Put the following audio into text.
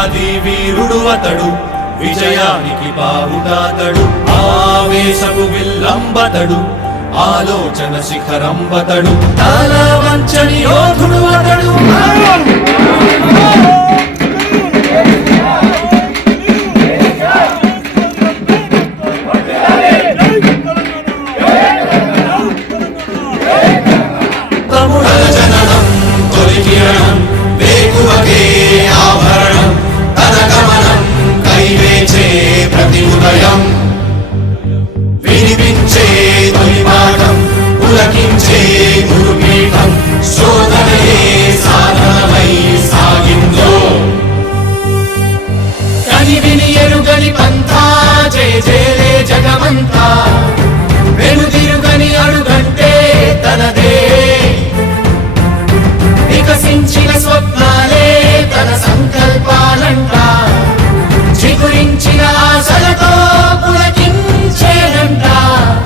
అగ్ని వీరుడు అతడు విజయానికి పావుటాతడు ఆవేశపు విల్లంబతడు ఆలోచన శిఖరంబతడు తల వంచని హృదయం వినిపించే తొలిమాటం పులకించే గురుపీఠం శోధనయే సాధనమై సాగిందో. కని విని ఎరుగని పంతా జయ జయలే జగమంతా. వెనుదిరుగని అడుగంటే తనదే. వికసించిన స్వప్న